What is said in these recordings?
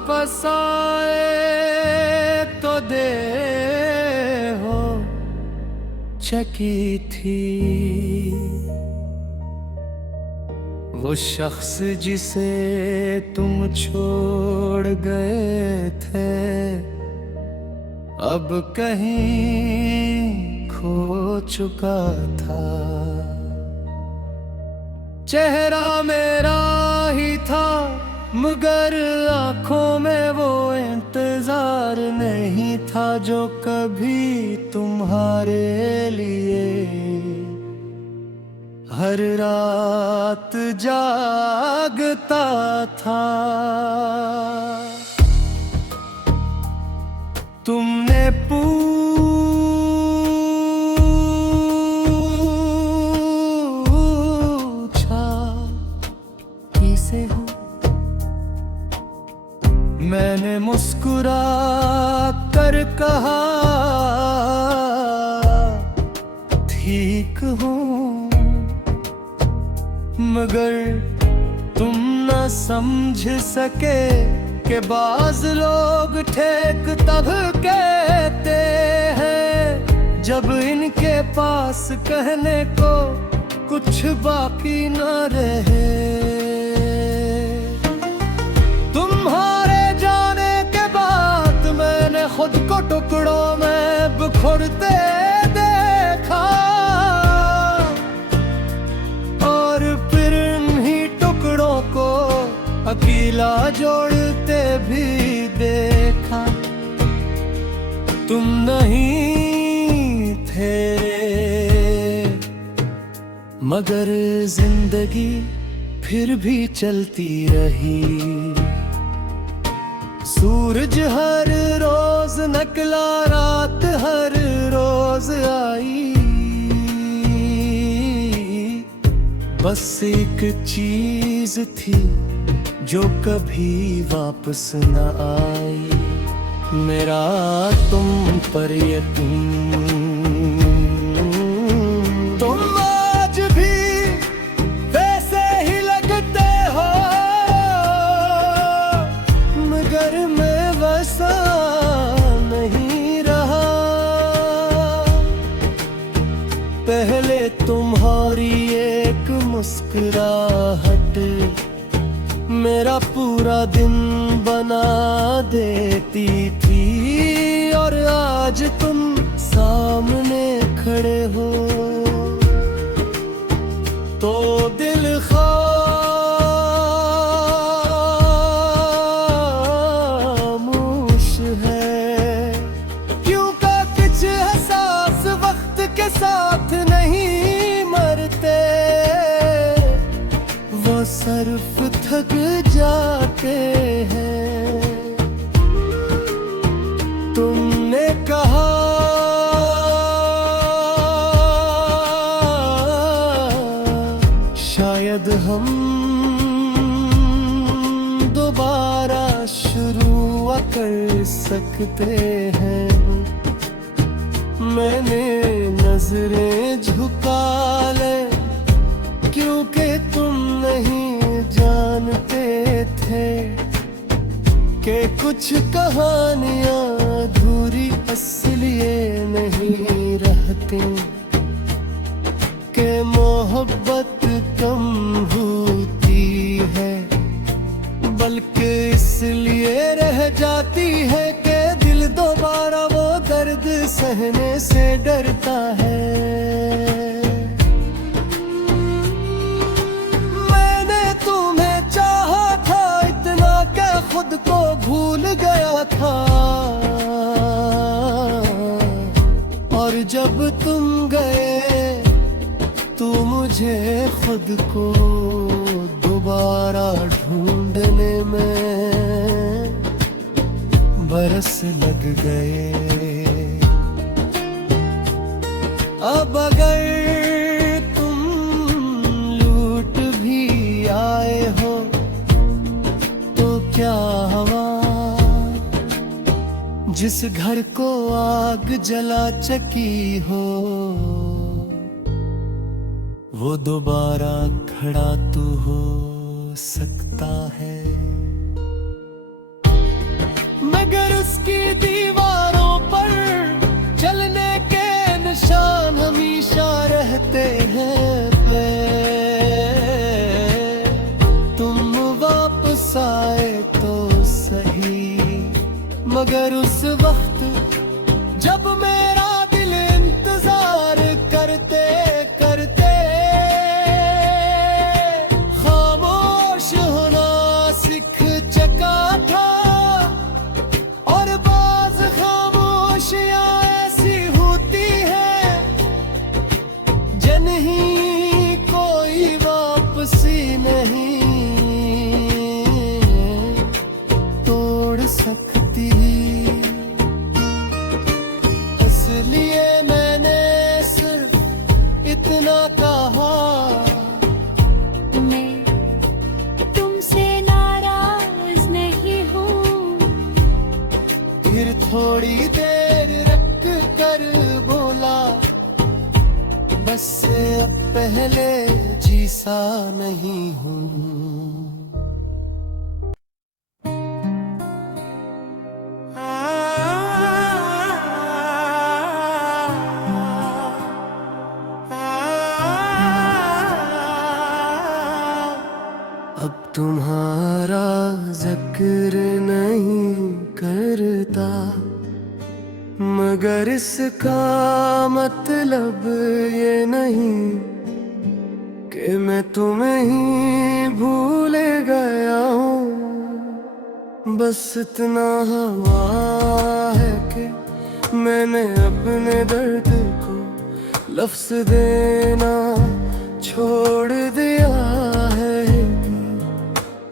वापस आए तो दे हो चकी थी। वो शख्स जिसे तुम छोड़ गए थे अब कहीं खो चुका था। चेहरा मेरा ही था मगर आंखों में वो इंतजार नहीं था जो कभी तुम्हारे लिए हर रात जागता था। तुमने पूछा किसे हूँ, मैंने मुस्कुरा कर कहा ठीक हूँ। मगर तुम न समझ सके कि बाज लोग ठेक तब कहते हैं जब इनके पास कहने को कुछ बाकी न रहे। तुम्हारे जाने के बाद मैंने खुद को टुकड़ों में बिखरते देखा और फिर इन्हीं टुकड़ों को अकेला जोड़ते भी देखा। तुम नहीं थे मगर जिंदगी फिर भी चलती रही। सूरज हर रोज निकला, रात हर रोज आई। बस एक चीज थी जो कभी वापस न आई, मेरा तुम पर यकीन। तुम आज भी वैसे ही लगते हो मगर मैं वैसा नहीं रहा। पहले तुम्हारी एक मुस्कुराहट मेरा पूरा दिन बना देती थी और आज तुम सामने खड़े हो तो दिल खामोश है। क्यों का कुछ एहसास वक्त के साथ नहीं मरते, वो सिर्फ थक जाते हैं। तुमने कहा शायद हम दोबारा शुरू कर सकते हैं। मैंने नजरें झुका ले क्योंकि तुम नहीं जानते थे कि कुछ कहानियां अधूरी इसलिए नहीं रहती कि मोहब्बत कम होती है, बल्कि इसलिए रह जाती है कि दिल दोबारा वो दर्द सहने से डरता है। खुद को भूल गया था और जब तुम गए तो मुझे खुद को दोबारा ढूंढने में बरस लग गए। अब अगर तुम लूट भी आए हो क्या हवा जिस घर को आग जला चकी हो वो दोबारा खड़ा तो हो सकता है। मगर उसकी दीवारों पर चलने के निशान हमेशा रहते हैं पे। तुम वापस आए तो सही, मगर उस वक्त जब मेरा दिल इंतजार करते करते खामोश होना सीख चुका था। और बाज खामोशियां ऐसी होती है जनही कोई वापसी नहीं तोड़ सकती। इसलिए मैंने सिर्फ इतना कहा, मैं तुमसे नाराज नहीं हूँ। फिर थोड़ी देर रख कर बोला, बस अब पहले जीसा नहीं हूँ। अब तुम्हारा जिक्र नहीं करता, मगर इसका मतलब ये नहीं कि मैं तुम्हें ही भूल गया हूँ। बस इतना हुआ है कि मैंने अपने दर्द को लफ्ज़ देना छोड़ दिया है।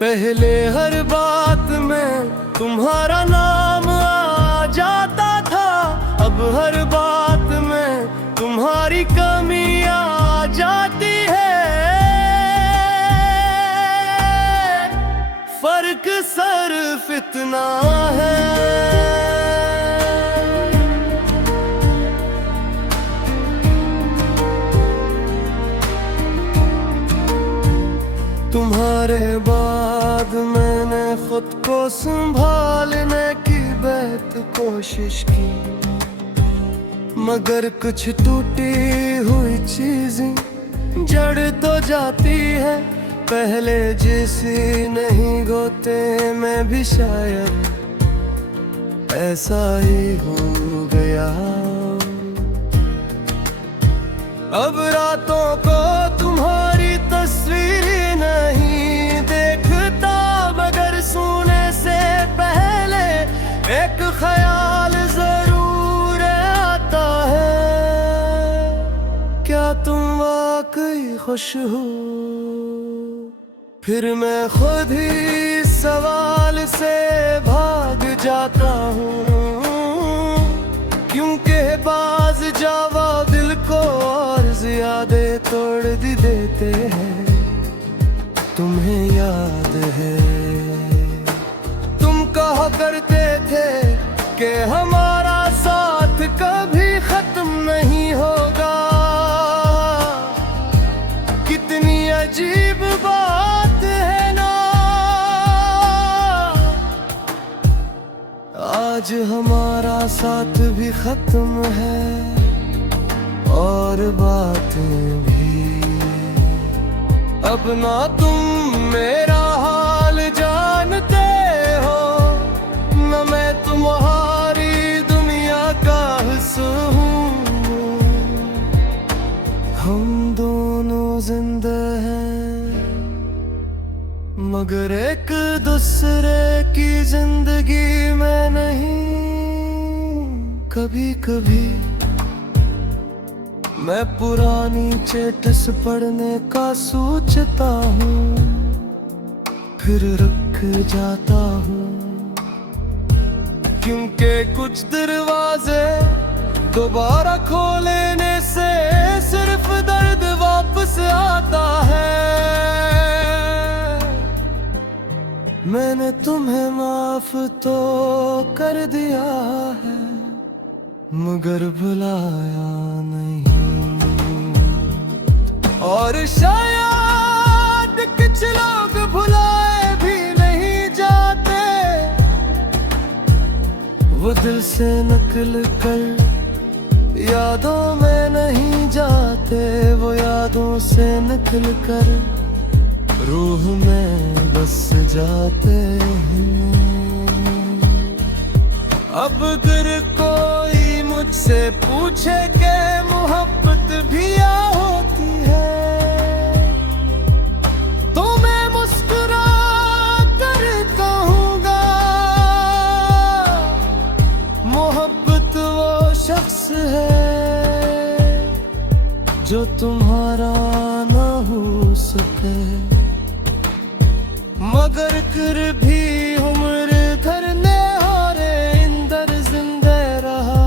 पहले हर बात में तुम्हारा नाम आ जाता था, अब हर बात में तुम्हारी कमी आ जाती है। फर्क सिर्फ इतना है। तुम्हारे बाद मैंने खुद को संभालने की बेहद कोशिश की, मगर कुछ टूटी हुई चीजें जड़ तो जाती है। पहले जैसी नहीं गोते में भी शायद ऐसा ही हो गया। अब रातों को तुम्हारी तस्वीर नहीं देखता, मगर सोने से पहले एक ख्याल जरूर आता है, क्या तुम वाकई खुश हो? फिर मैं खुद ही सवाल से भाग जाता हूँ, क्योंकि बाज जवाब दिल को और ज्यादा तोड़ देते हैं। तुम्हें याद है तुम कहा करते थे कि हमारा साथ कभी खत्म नहीं होगा। कितनी अजीब बात है ना, आज हमारा साथ भी खत्म है और बातें भी। अब ना तुम मेरा हाल जानते हो, न मैं तुम्हारी दुनिया का हिस्सा हूँ। हम दोनों जिंदा हैं, मगर एक दूसरे की जिंदगी में नहीं। कभी कभी मैं पुरानी चेट्स पढ़ने का सोचता हूँ, फिर रख जाता हूँ, क्योंकि कुछ दरवाजे दोबारा खोलने से सिर्फ दर्द वापस आता है। मैंने तुम्हें माफ तो कर दिया है, मगर भुलाया नहीं। और शायद कुछ लोग भुलाए भी नहीं जाते, वो दिल से नकल कर यादों में नहीं जाते, वो यादों से निकल कर रूह में बस जाते हैं। अब अगर कोई मुझसे पूछे कि मोहब्बत भी क्या होती है, तो मैं मुस्कुरा कर कहूँगा मोहब्बत वो शख्स है जो तुम्हारा ना हो सके, मगर कर भी उम्र धरने और इंदर जिंदे रहा।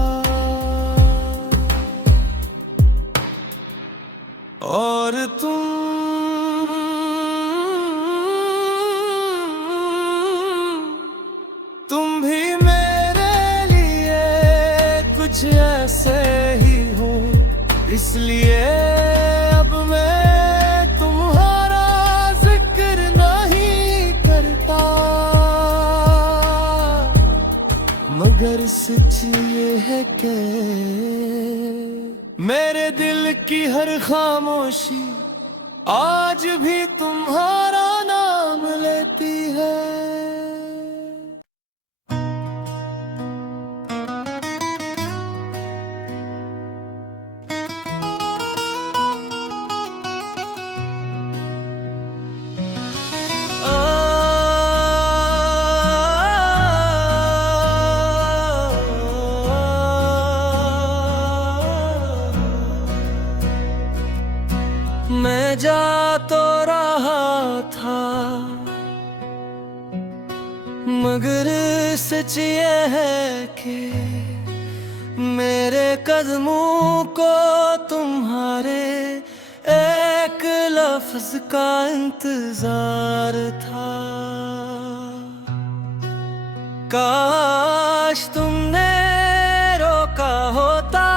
और तुम भी मेरे लिए कुछ ऐसे ही हो, इसलिए अब मैं तुम्हारा जिक्र नहीं करता, मगर सच ये है कि मेरे दिल की हर खामोशी आज भी तुम्हारा नाम लेती है। मैं जा तो रहा था, मगर सच ये है कि मेरे कदमों को तुम्हारे एक लफ्ज का इंतजार था। काश तुमने रोका होता,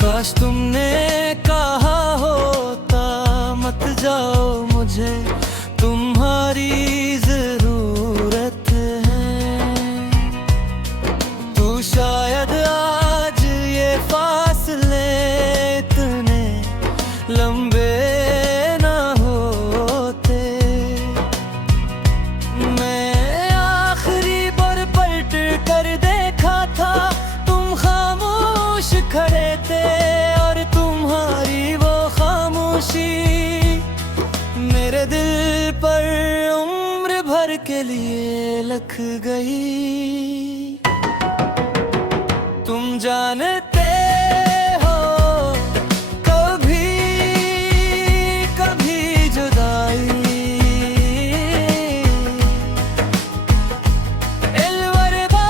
काश तुमने कहा होता मत जाओ, मुझे तुम्हारी जरूरत है। तो शायद आज ये फासले इतने लंबे ना होते। मैं आखिरी बार पलट कर देखा था, तुम खामोश खड़े थे और तुम्हारी वो खामोशी मेरे दिल पर उम्र भर के लिए लग गई। तुम जानते हो कभी कभी जुदाई अलविदा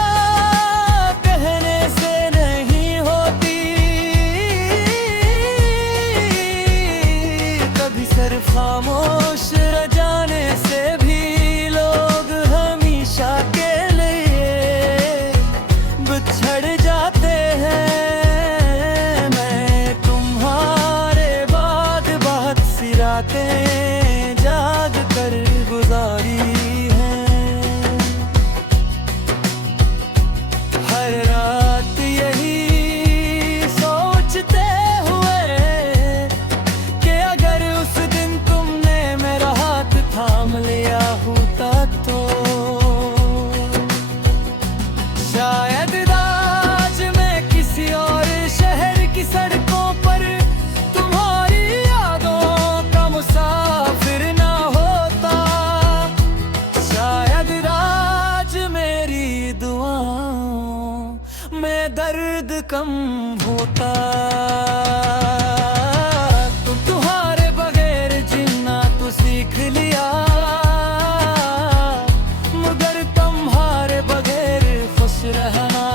कहने से नहीं होती, कभी सिर्फ खामोश रह जाने से भी लोग हमेशा के लिए बिछड़ जाते हैं। मैं तुम्हारे बाद बहुत सी रातें जाग कर गुजारी हैं, हर रात यही सोचते हुए कि अगर उस दिन तुमने मेरा हाथ थाम लिया होता तो शायद आज मैं किसी और शहर की सड़कों पर तुम्हारी यादों का मुसाफिर ना होता। शायद आज मेरी दुआओं में दर्द कम होता। तो तुम्हारे बगैर जीना तो सीख लिया, मगर तुम्हारे बगैर खुश रहना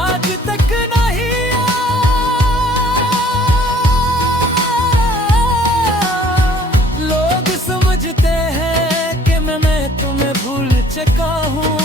आज तक नहीं लोग समझते हैं कि मैं तुम्हें भूल चुका हूँ,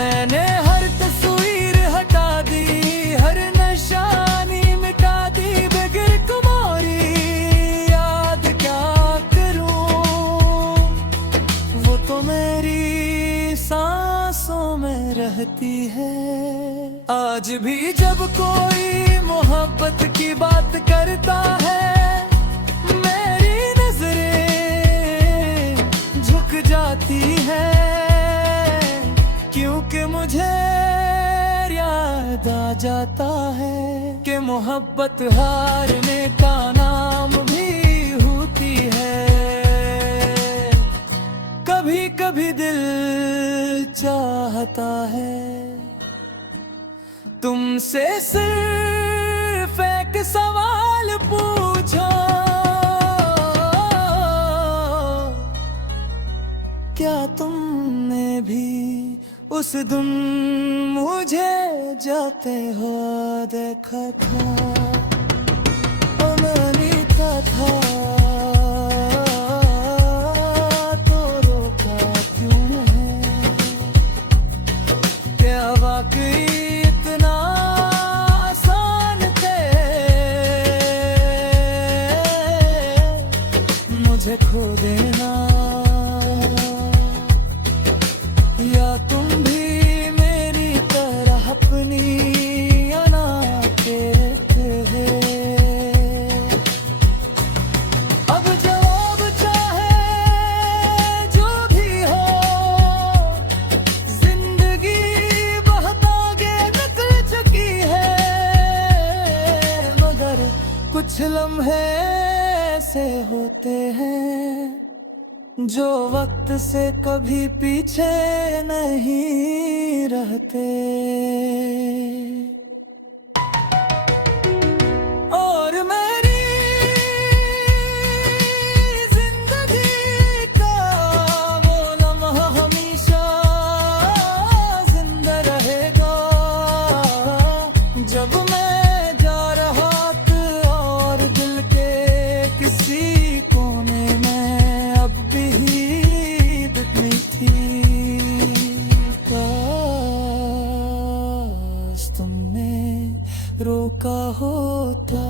मैंने हर तस्वीर हटा दी, हर निशानी मिटा दी, बगैर तुम्हारी याद क्या करूं। वो तो मेरी सांसों में रहती है। आज भी जब कोई मोहब्बत की बात करता है, मेरी नजरें झुक जाती है, क्योंकि मुझे याद आ जाता है कि मोहब्बत हारने का नाम भी होती है। कभी कभी दिल चाहता है तुमसे सिर्फ एक सवाल पूछो, क्या तुमने भी उस दिन मुझे जाते हो देखा था? अमरीका था तो रोका क्यों है? क्या वाकई इतना आसान थे मुझे खो देना? या तुम भी मेरी तरह अपनी अनाथ थे? अब जवाब चाहे जो भी हो, जिंदगी बहुत आगे निकल चुकी है, मगर कुछ लम्हे ऐसे होते हैं जो वक्त से कभी पीछे नहीं रहते। और मेरी जिंदगी का वो लम्हा हमेशा जिंदा रहेगा, जब मैं जा रहा था और दिल के किसी कोने में अब भी दिखनी थी। काश तुमने रोका होता।